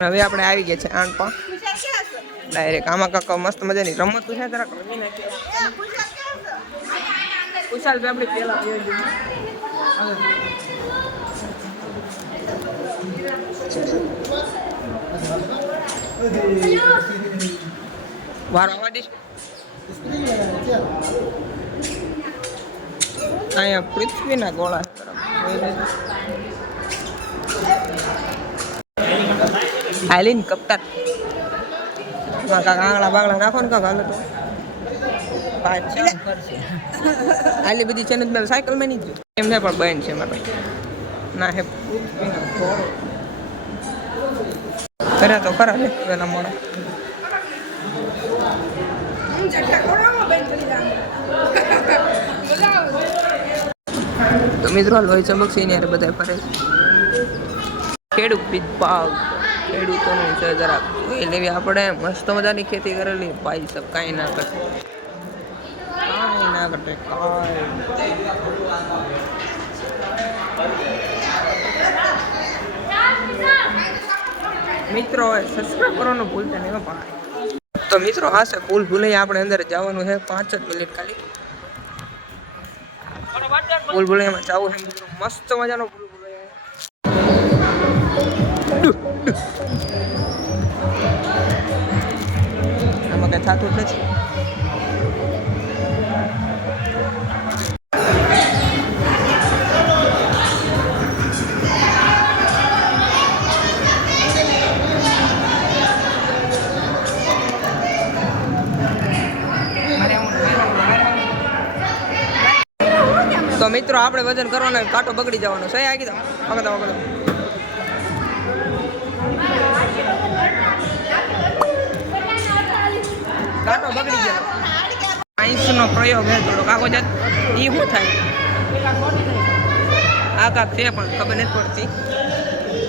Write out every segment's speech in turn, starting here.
હવે આપણે આવી ગયા છે આણપા ડાયરેક્ટ આમાં કાંક મસ્ત મજાની રમતું છે જરાક રમી નાખીએ કુશાલ આપણી પેલા વારો આવવા દઈશ અહીંયા પૃથ્વીના ગોળા હાલીન કપ્તાન કાંક આંગળા બાંગળા નાખો ને કાંક હાલો તો પાછી આલી બધી છે ને સાયકલમાં નહીં ગયો એમને પણ બેન છે મારા ના હે કર્યા તો ખરા ને પેલા મોડા તો મિત્રો લોહી ચમક છે ને બધા ફરે ખેડૂત વિભાગ ખેડૂતોનું છે જરાક એ લેવી આપણે મસ્ત મજાની ખેતી કરેલી ભાઈ સબ કાંઈ ના કરે કાંઈ ના ઘટે કાંઈ મિત્રો સબસ્ક્રાઈબ કરવાનું ભૂલતા નહીં ભાઈ તો મિત્રો આ છે ફૂલ ભૂલાઈ આપણે અંદર જવાનું છે 5 જ મિનિટ ખાલી ફૂલ ભૂલાઈમાં જવું છે મિત્રો મસ્ત મજાનો ફૂલ ભૂલાઈ આમાં કઈ થતું જ નથી તો મિત્રો આપણે વજન કરવાનો કાંટો બગડી જવાનો સહી આગી દો વગડો વગડો કાંટો બગડી ગયો સાયન્સનો પ્રયોગ હે થોડો કાકો જાત એ શું થાય આ કાક છે પણ ખબર નથી પડતી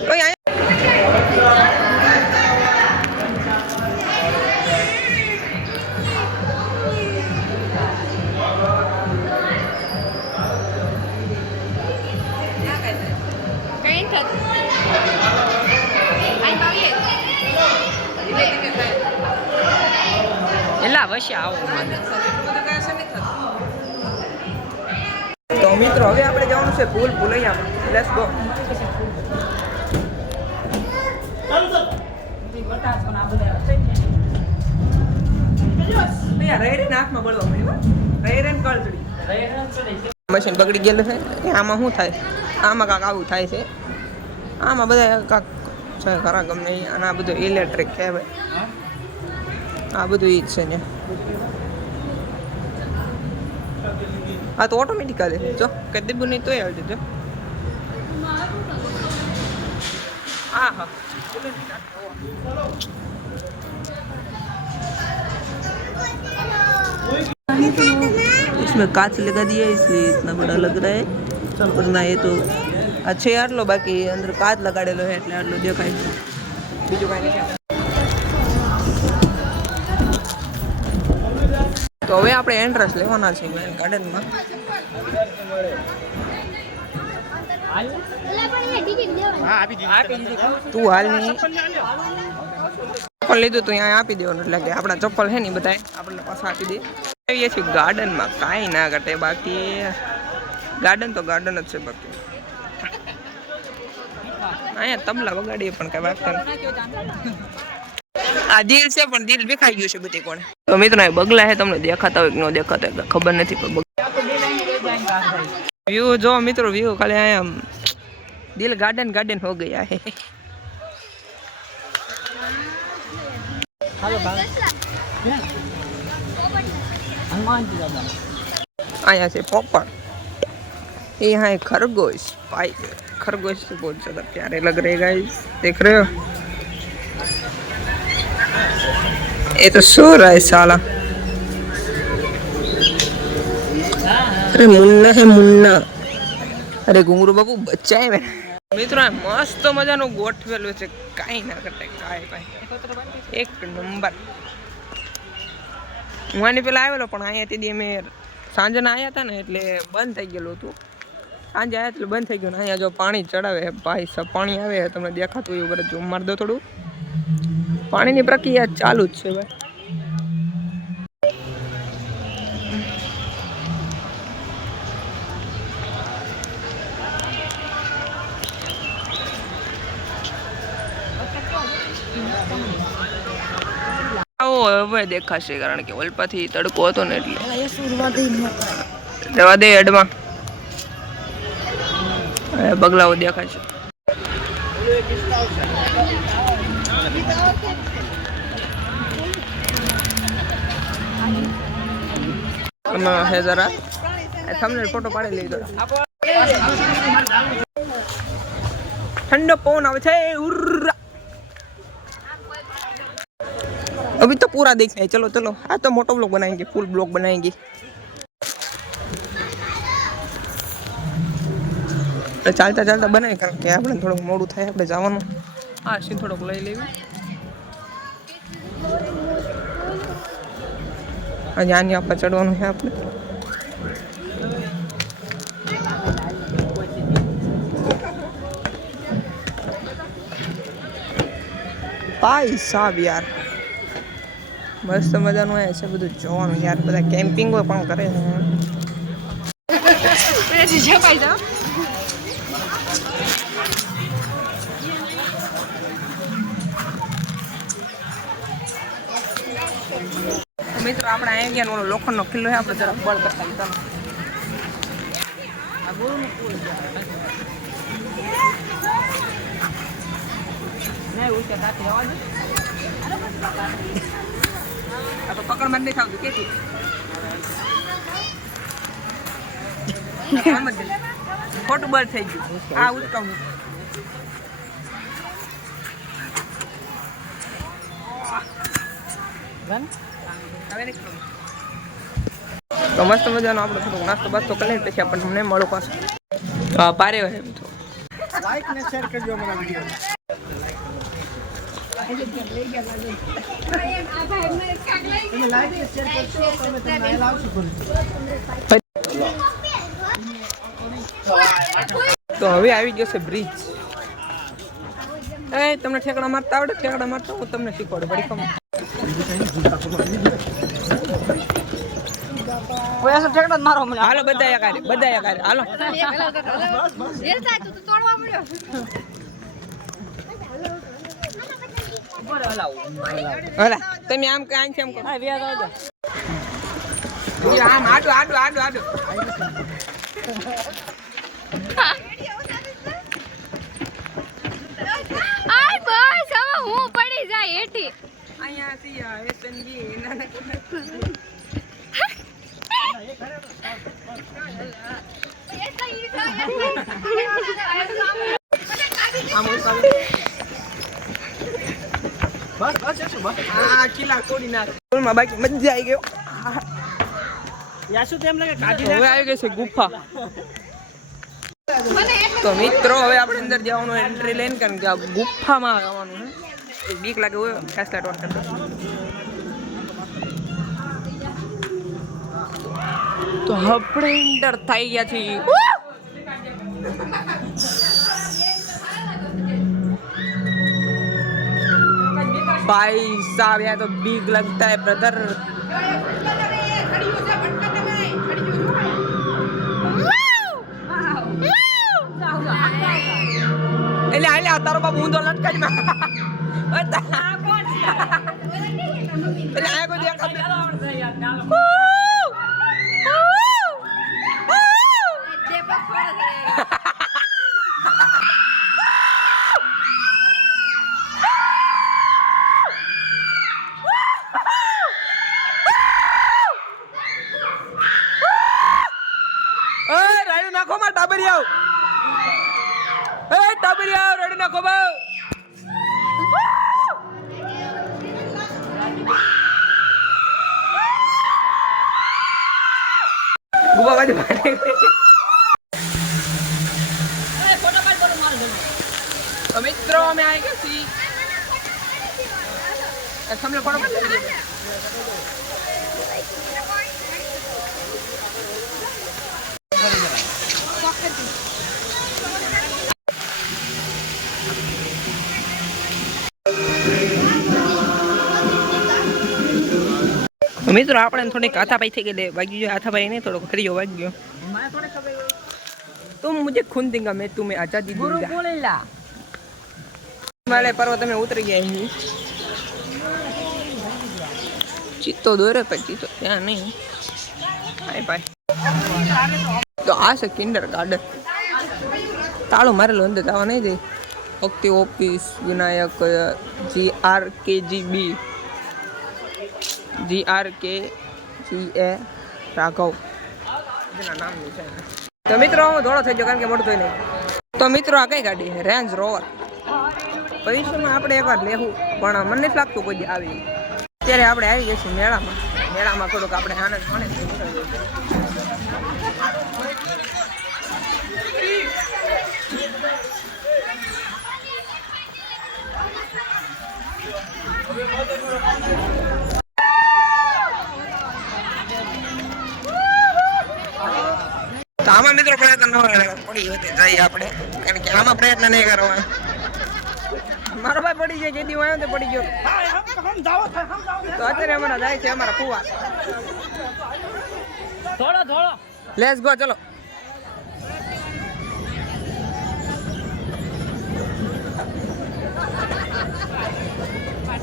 ઓય એલા વશે આવો તો મિત્રો હવે આપણે જવાનું છે ફૂલ ભૂલૈયામાં લેટ્સ ગો હાથમાં બળવા મશીન પકડી ગયેલું છે આમાં શું થાય આમાં કાંક આવું થાય છે આમાં બધા કાંક છે ખરા ગમે અને આ બધું ઇલેક્ટ્રિક છે ભાઈ આ બધું ઈ જ છે ને આ તો ઓટોમેટિક આવે જો કદી બુ નહીં તોય આવજો જો હા હા इसमें कांच लगा दिया है इसलिए इतना बड़ा लग रहा है वरना ये तो अच्छे आटलो बाकी अंदर कांच लगाड़ेलो है એટલે આટલો દેખાય છે બીજું કાંઈ નથી તો હવે આપણે એન્ટ્રન્સ લેવાના છે ગાર્ડનમાં તું હાલ નહીં ચપ્પલ લીધું તો અહીંયા આપી દેવાનું એટલે કે આપણા ચપ્પલ છે ને બધા આપણને પાછા આપી દે આવીએ છીએ ગાર્ડનમાં કાંઈ ના ઘટે બાકી ગાર્ડન તો ગાર્ડન જ છે બાકી અહીંયા તબલા વગાડીએ પણ કઈ વાત કરે આ દિલ છે પણ દિલ વિખાઈ ગયું છે બધી કોણે તો મિત્રો બગલા છે તમને દેખાતા હોય કે ન દેખાતા હોય ખબર નથી પણ વ્યૂ જો મિત્રો વ્યૂ ખાલી અહીંયા દિલ ગાર્ડન ગાર્डन हो गया है आया से पोपट ये यहाँ एक खरगोश भाई खरगोश से बहुत ज्यादा प्यारे लग रहे गाइस देख रहे हो ये तो सो रहा है साला अरे मुन्ना है मुन्ना अरे घुंगरू बाबू बच्चा है मेरा મિત્રો મસ્ત મજાનું ગોઠવેલું છે કાંઈ ના ઘટે કાંઈ ભાઈ એક નંબર હું આની પેલા આવેલો પણ અહીંયા તે અમે સાંજના આવ્યા હતા ને એટલે બંધ થઈ ગયેલું હતું સાંજે આવ્યા એટલે બંધ થઈ ગયું અહીંયા જો પાણી ચડાવે ભાઈ સબ પાણી આવે તમને દેખાતું એવું બધું ઝૂમ મારી દો થોડું પાણીની પ્રક્રિયા ચાલુ જ છે ભાઈ. હવે દેખાશે કારણ કે વલપાથી તડકો હતો ને એટલે જવા દે એડમાં બગલાઓ દેખાશે. હે જરા તમને ફોટો પાડી લઈ જરા. ઠંડો પવન આવે છે. अभी तो पूरा देखना है. चलो चलो हाँ तो मोटो ब्लॉग बनाएंगे फुल ब्लॉग बनाएंगे. ચાલતા ચાલતા બનાય કારણ કે આપણે થોડુંક મોડું થાય આપણે જવાનું. હા સીન થોડોક લઈ લેવી. આજે આની આપણે ચડવાનું છે આપણે. ભાઈ સાહેબ યાર મસ્ત મજાનું હોય છે બધું જોવાનું યાર. બધા કેમ્પિંગો પણ કરે છે. મિત્રો આપણે અહીંયા ગયા ઓલો લોખંડનો કિલ્લો છે આપણે જરા બળ બતાવી ચાલો. પકડ મને નહીં ખાવતું કે ખોટું બળ થઈ ગયું. આ ઉચકાવું તો મસ્ત મજાનો આપણે થોડુંક નાસ્તો બાસ્તો કરી લઈએ પછી આપણને તમને મળો પાછું. હા પારે હોય એમ તો લાઈક ને શેર કરજો અમારા વિડિયો. તો હવે આવી ગયો છે બ્રિજ. એ તમને ઠેકડા મારતા આવડે? ઠેકડા મારતા હું તમને શીખવાડું બડી કમ. હાલો બધા એક હાલો. તમે આમ કે આમ કરો. આમ આડું આડું આડું આડું. હું પડી જાય હેઠી. અહીંયા સિયા એસનજી કિલ્લા તોડી નાખ. બાકી મજા આવી ગયો. હવે આવી ગઈ છે ગુફા. તો મિત્રો હવે આપણે અંદર જવાનું એન્ટ્રી લઈને કારણ કે આ ગુફામાં આવવાનું છે. બીક લાગે હોય ફેસલાઇટ ઓન કરતો. તો આપણે એન્ટર થઈ ગયા છીએ. भाई साहब यहाँ तो बीक लगता है ब्रदर. એટલે આલે તારો બાપ ઊંધો લટકાઈ માં એટલે આ કોઈ દેખાત નાખો માં ટાબરિયાઓ. એ ટાબરિયાઓ રેડી નાખો બા. ગુબા બાજુ પાડે. તો મિત્રો અમે આવી ગયા છીએ. તમને ફોટો પાડી. મિત્રો આપણે થોડીક હાથાપાઈ થઈ ગઈ વાગી ગયો હાથાપાઈ નહીં થોડોક ખરીયો વાગી ગયો तुम मुझे खून देगा मैं तुम्हें आजादी दूंगा हिमालय पर्वत में उतर गया ही चीतो दौरे पर चीतो ત્યાં નહીં હાય ભાઈ તો આ છે કિન્ડર ગાર્ડન તાળું મારેલું અંદર જવા નહીં દે ભક્તિ ઓફિસ વિનાયક GRKGB રાઘવ એના નામનું છે તો મિત્રો હું ધોળો થઈ ગયો કારણ કે મળતો નહીં તો મિત્રો આ કઈ ગાડી છે રેન્જ રોવર ભવિષ્યમાં આપણે એકવાર લેવું પણ મને નથી લાગતું કોઈ આવી અત્યારે આપણે આવી જઈશું મેળામાં થોડુંક આપણે આનંદ મળે તો આમાં મિત્રો પ્રયત્ન ન પડી હતી જઈએ આપણે કારણ કે આમાં પ્રયત્ન નહીં કરવા મારો ભાઈ પડી જાય જેથી હું આવ્યો પડી ગયો તો અત્યારે અમારા જાય છે અમારા ફુવા થોડો લેટ્સ ગો ચલો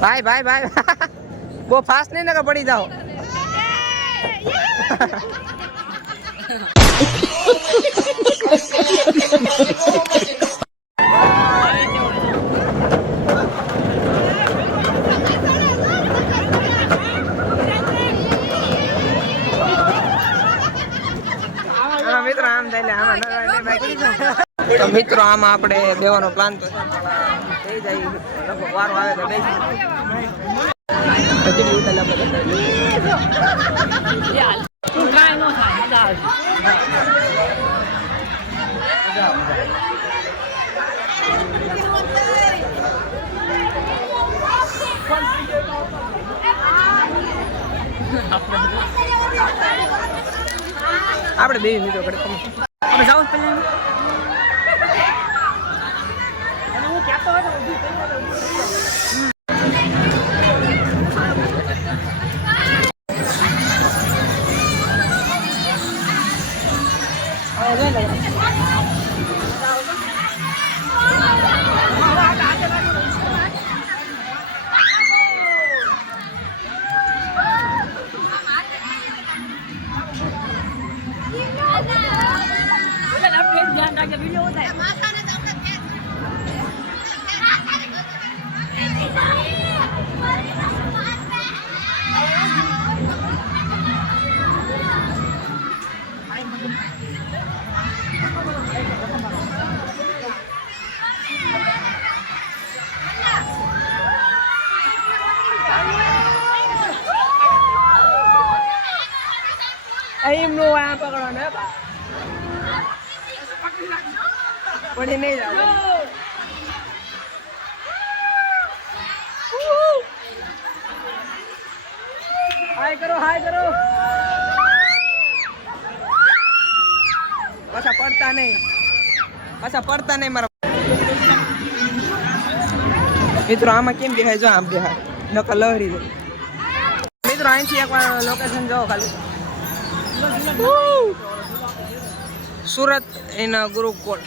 ભાઈ બહુ ફાસ્ટ નહીં ને પડી જાઓ તો મિત્રો આમાં આપણે બેવાનો પ્લાન તો થઈ જાય લગભગ વારો આવે તો બેસી આપણે બે મિત્રો કરે તમે જાઓ પેલા હું કહેતો હતો એમનો આ પકડો ને પડી નહીં જાવ હાય કરો પાછા પડતા નહીં મારા મિત્રો આમાં કેમ દેખાય જો આમ દેખાય નકર લહરી જાય મિત્રો અહીંથી એકવાર લોકેશન જાઓ ખાલી સુરત એના ગુરુકુળ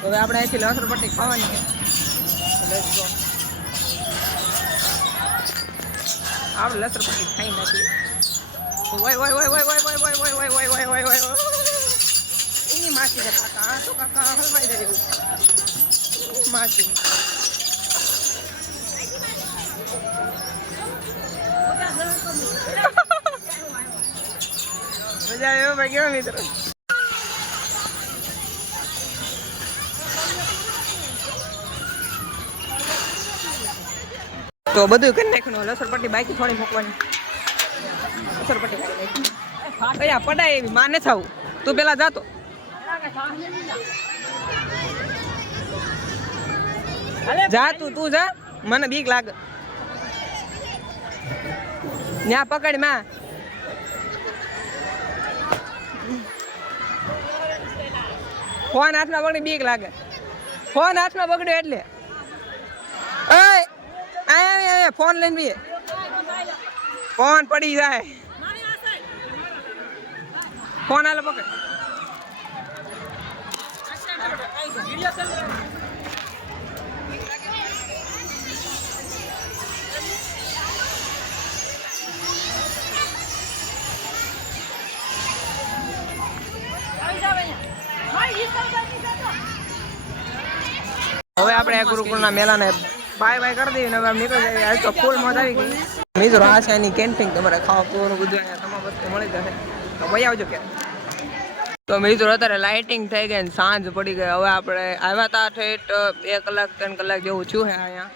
હવે આપણે અહીંથી લસણપટ્ટી ખાવાની છે આપણે લસણપટ્ટી ખાઈ નાખીએ એની માસી છે કાકા તો કાકા હલવાઈ જાય એવું માસી મજા આવ્યો ભાઈ કેવા મિત્રો તો બધું કરી નાખ્યું લસણપટ્ટી બાકી થોડી મૂકવાની લસણપટ્ટી કયા પડાય એવી માને થાવ તું પેલા જાતો જા તું જા મને બીક લાગે ન્યા પકડ માં ફોન હાથમાં બગડી બીક લાગે ફોન હાથમાં બગડ્યો એટલે ફોન લઈને બી ફોન પડી જાય ફોન આલે પકડ હવે આપણે ગુરુકુળના મેળાને બાય બાય કરી દઈએ ને હવે નીકળી જઈએ આજ તો ફૂલ મોજ આવી ગઈ મિત્રો આ છે એની કેન્ટીન તમારે ખાવા પીવાનું બધું અહીંયા તમામ વસ્તુ મળી જશે તો ભાઈ આવજો કે તો મિત્રો અત્યારે લાઇટિંગ થઈ ગઈ ને સાંજ પડી ગઈ હવે આપણે આવ્યા હતા ઠેઠ 2 કલાક 3 કલાક જેવું થયું છે અહીંયા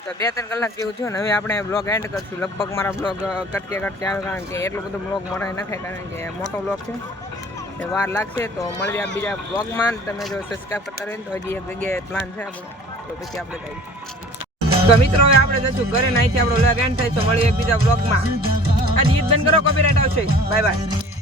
તો 2-3 કલાક જેવું થયું ને હવે આપણે બ્લોગ એન્ડ કરશું લગભગ મારા બ્લોગ કટકે આવે કારણ કે એટલો બધો બ્લોગ મળે ન થાય કારણ કે મોટો બ્લોગ છે એ વાર લાગશે તો મળીએ બીજા બ્લોગમાં તમે જો સબસ્ક્રાઈબ કરતા રહે તો હજી એક જગ્યાએ પ્લાન છે આપણો તો પછી આપણે જઈએ તો મિત્રો હવે આપણે જઈશું ઘરે ને અહીંથી આપણો બ્લોગ એન્ડ થાય તો મળીએ બીજા બ્લોગમાં આ ગીત બંધ કરો કોપીરાઇટ આવશે બાય બાય